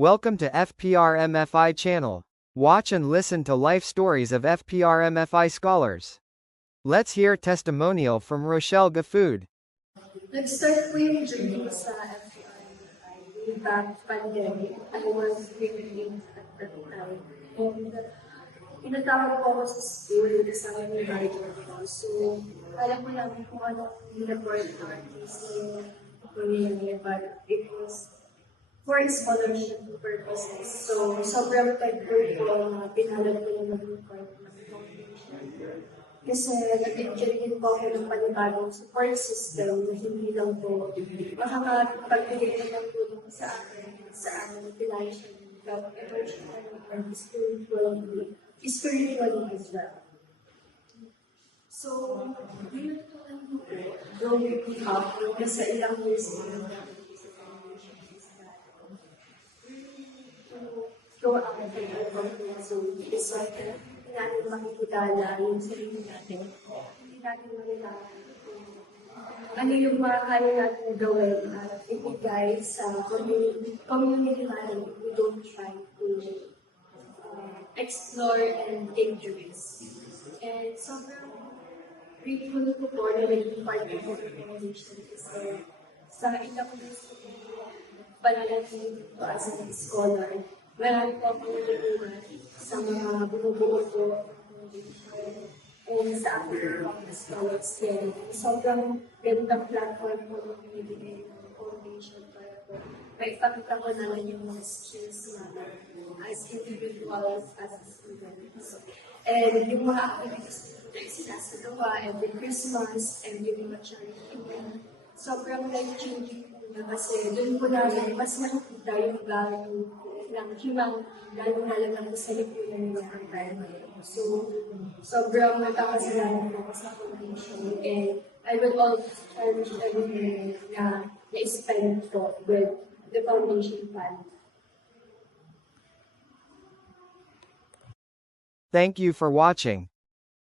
Welcome to FPRMFI channel. Watch and listen to life stories of FPRMFI scholars. Let's hear testimonial from Rochelle Gafood. Nag-start po yung journey ko sa FPRMFI way back pandemic. I was grade 8 at that time. And pinatawag po ako sa school kasama yung manager ko. So, alam ko namin kung ano yung report artist yung kunin, but it was for scholarship purposes. So, sobrang thankful ko na pinalad ko yung mag-report ng foundation. Kasi nag-enjoy din po ako ng panibagong support system na hindi lang po makakapagbigay ng tulong sa akin, sa aming financial, but emotionally and spiritually as well. So, yung natutunan ko po, growing up, kasi ilang years na go out and take our comfort zone. It's like, hindi natin makikilala yung sarili natin. Hindi natin makilala ano yung makakaya natin gawin at ibigay sa community natin if we don't try to explore and take risks. And sobrang grateful ko po na naging part of the organization kasi sa ilang years ko pananatin dito as a scholar. Marami po akong natutunan sa mga bumubuo po and sa aking mga scholars din. Sobrang gandang platform po ng binibigay ng foundation para po maipakita ko naman yung mga skills namin as individuals, as students. And yung mga activities na sinasagawa every Christmas and yung mga charity, sobrang life-changing po na kasi doon po namin mas nakikita yung value ng human, lalo na lang sa lipunan ng environment. So, sobrang nagkakasalanan ako sa foundation and I will always cherish every minute na na-spend po with the foundation fund. Thank you for watching.